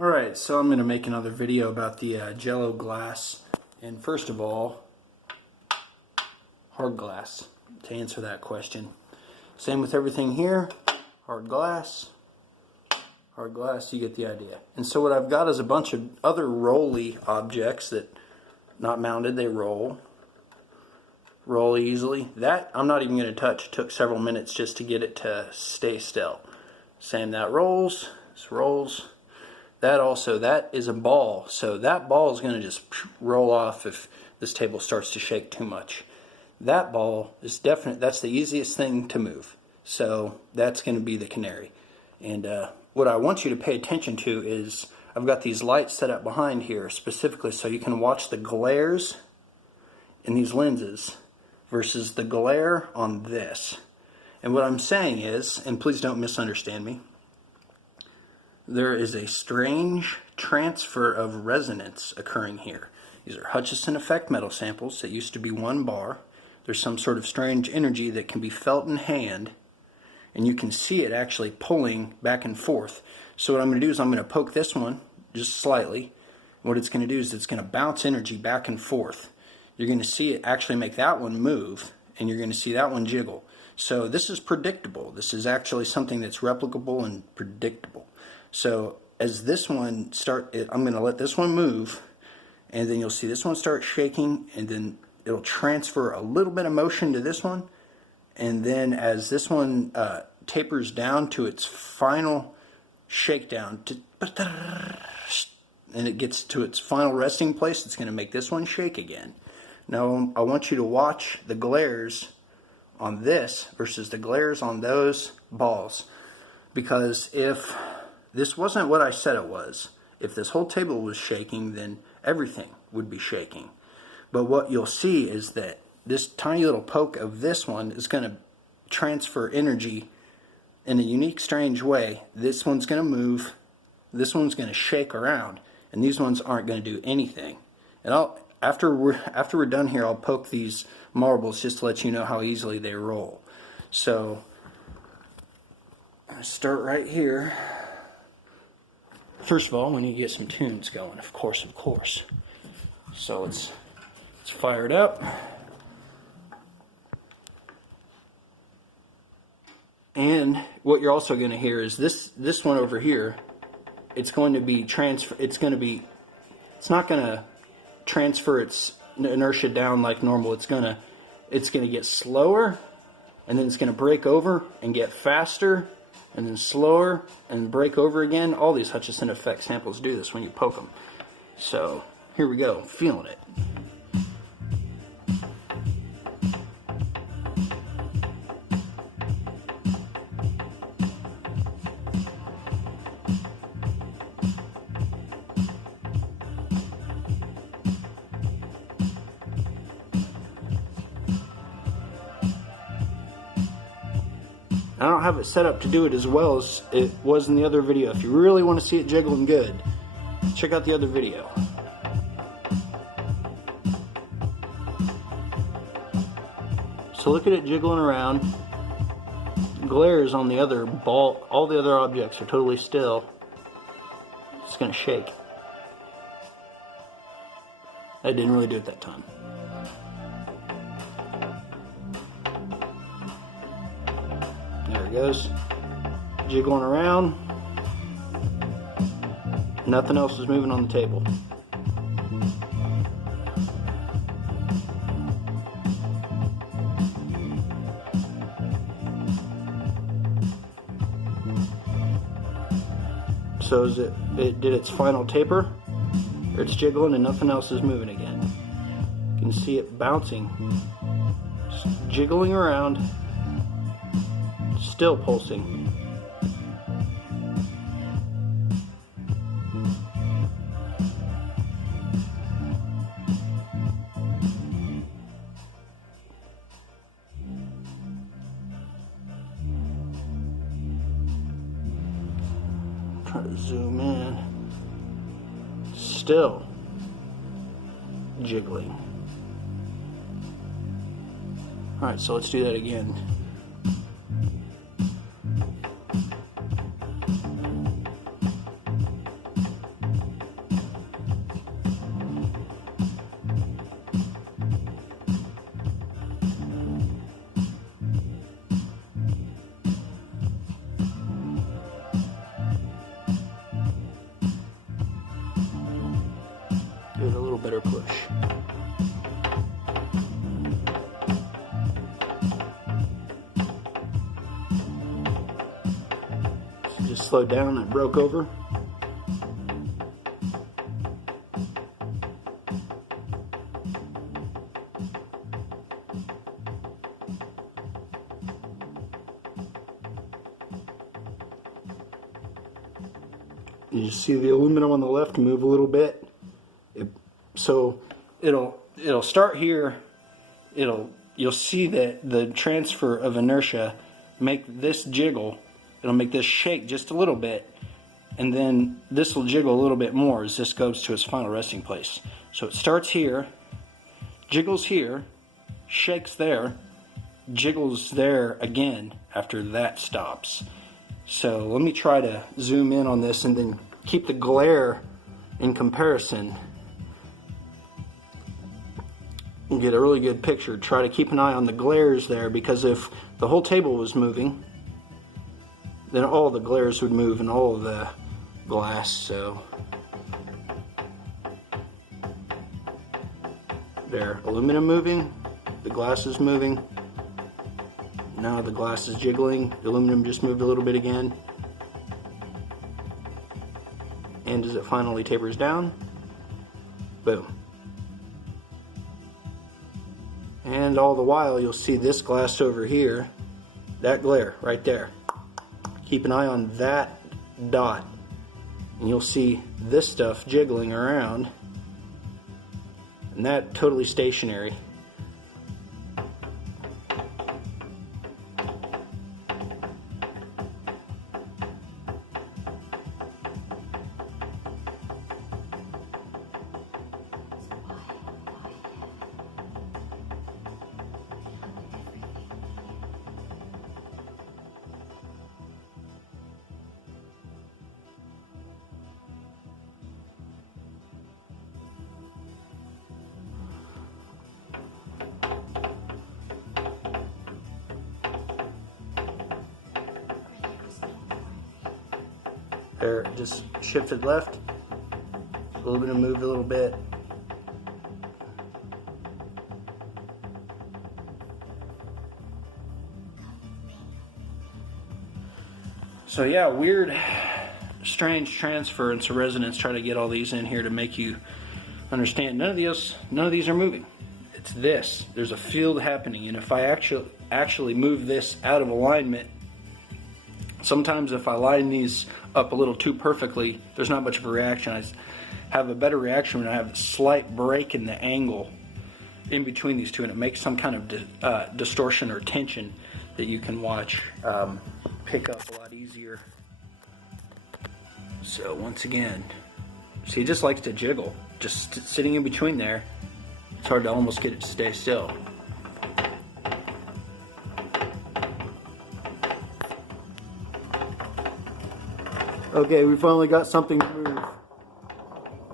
Alright, so I'm going to make another video about the Jell-O glass. And first of all, hard glass, to answer that question. Same with everything here, hard glass, you get the idea. And so what I've got is a bunch of other rolly objects that, not mounted, they roll easily. That I'm not even going to touch. It took several minutes just to get it to stay still. Same, that rolls, this rolls. That is a ball, so that ball is going to just roll off if this table starts to shake too much. That ball is that's the easiest thing to move, so that's going to be the canary. And what I want you to pay attention to is I've got these lights set up behind here specifically so you can watch the glares in these lenses versus the glare on this. And what I'm saying is, and please don't misunderstand me, there is a strange transfer of resonance occurring here. These are Hutchison effect metal samples that used to be 1 bar. There's some sort of strange energy that can be felt in hand, and you can see it actually pulling back and forth. So what I'm going to do is I'm going to poke this one just slightly. What it's going to do is it's going to bounce energy back and forth. You're going to see it actually make that one move, and you're going to see that one jiggle. So this is predictable. This is actually something that's replicable and predictable. So as this one I'm going to let this one move, and then you'll see this one start shaking, and then it'll transfer a little bit of motion to this one, and then as this one tapers down to its final shakedown, and it gets to its final resting place, it's going to make this one shake again. Now I want you to watch the glares on this versus the glares on those balls, because if this wasn't what I said it was, if this whole table was shaking, then everything would be shaking. But what you'll see is that this tiny little poke of this one is going to transfer energy in a unique, strange way. This one's going to move, this one's going to shake around, and these ones aren't going to do anything. And after we're done here, I'll poke these marbles just to let you know how easily they roll. So I'm going to start right here. First of all, we need to get some tunes going, of course. So let's fire it up. And what you're also going to hear is this one over here. It's going to be it's not going to transfer its inertia down like normal. It's going to get slower, and then it's going to break over and get faster, and then slower and break over again. All these Hutchison effect samples do this when you poke them. So here we go, feeling it. I don't have it set up to do it as well as it was in the other video. If you really want to see it jiggling good, check out the other video. So look at it jiggling around. Glares on the other ball, all the other objects are totally still. It's going to shake. I didn't really do it that time. There it goes, jiggling around. Nothing else is moving on the table. So as it did its final taper, it's jiggling and nothing else is moving again. You can see it bouncing, jiggling around, still pulsing. Try to zoom in. Still jiggling. Alright, so let's do that again. better push. So just slow down, it broke over. You just see the aluminum on the left move a little bit. So it'll start here. You'll see that the transfer of inertia make this jiggle. It'll make this shake just a little bit, and then this will jiggle a little bit more as this goes to its final resting place. So it starts here, jiggles here, shakes there, jiggles there again after that stops. So let me try to zoom in on this and then keep the glare in comparison and get a really good picture. Try to keep an eye on the glares there, because if the whole table was moving, then all the glares would move and all of the glass. So there, aluminum moving, the glass is moving. Now the glass is jiggling, the aluminum just moved a little bit again. And as it finally tapers down, boom. And all the while you'll see this glass over here, that glare right there. Keep an eye on that dot and you'll see this stuff jiggling around, and that totally stationary. There, it just shifted left. Aluminum moved a little bit. So yeah, weird, strange transference of resonance. Try to get all these in here to make you understand. None of these are moving. It's this. There's a field happening, and if I actually move this out of alignment, sometimes if I line these up a little too perfectly, there's not much of a reaction. I have a better reaction when I have a slight break in the angle in between these two, and it makes some kind of distortion or tension that you can watch pick up a lot easier. So once again, see, it just likes to jiggle. Just sitting in between there, it's hard to almost get it to stay still. Okay, we finally got something to move.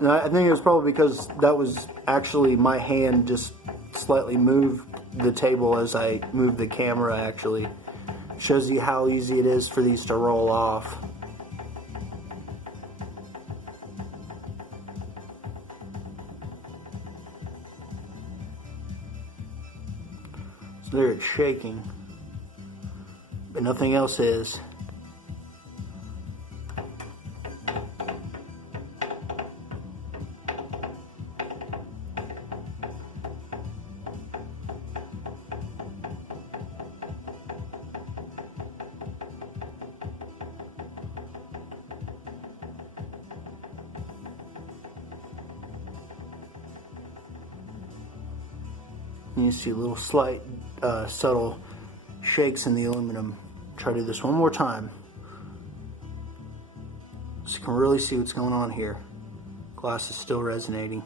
And I think it was probably because that was actually my hand just slightly moved the table as I moved the camera. Actually shows you how easy it is for these to roll off. So there, it's shaking, but nothing else is. You see little slight subtle shakes in the aluminum. Try to do this one more time so you can really see what's going on here. Glass is still resonating.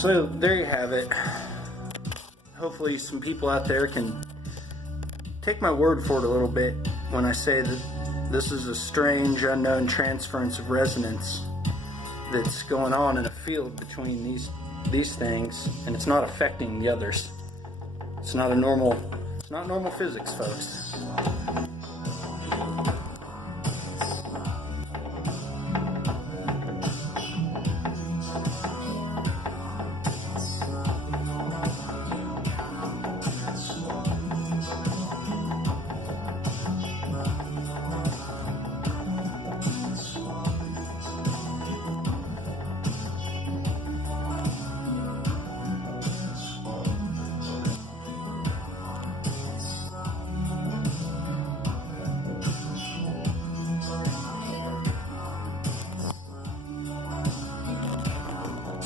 So there you have it. Hopefully some people out there can take my word for it a little bit when I say that this is a strange, unknown transference of resonance that's going on in a field between these things, and it's not affecting the others. It's not normal physics, folks.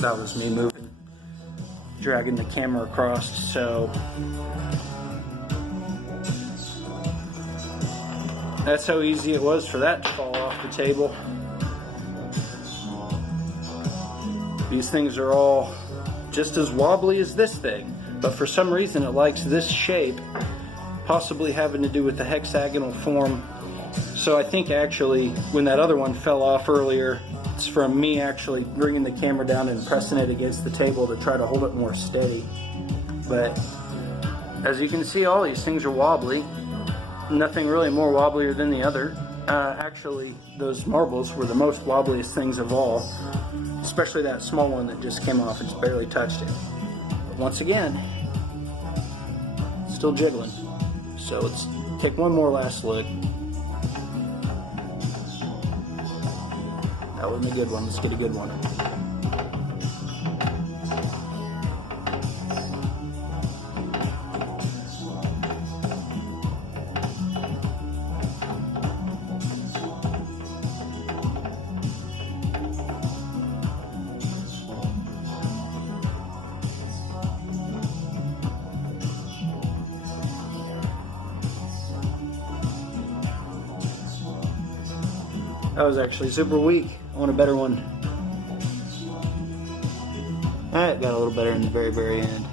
That was me moving, dragging the camera across, so that's how easy it was for that to fall off the table. These things are all just as wobbly as this thing, but for some reason it likes this shape, possibly having to do with the hexagonal form. So I think actually when that other one fell off earlier, it's from me actually bringing the camera down and pressing it against the table to try to hold it more steady. But as you can see, all these things are wobbly. Nothing really more wobblier than the other. Actually, those marbles were the most wobbliest things of all, especially that small one that just came off. It's barely touched it. But once again, still jiggling. So let's take one more last look. That wasn't a good one. Let's get a good one. That was actually super weak. I want a better one. Alright, got a little better in the very, very end.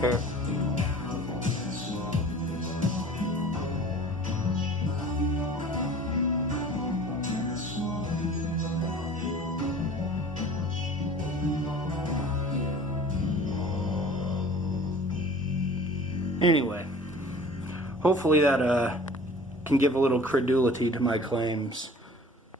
Here. Anyway, hopefully that can give a little credulity to my claims.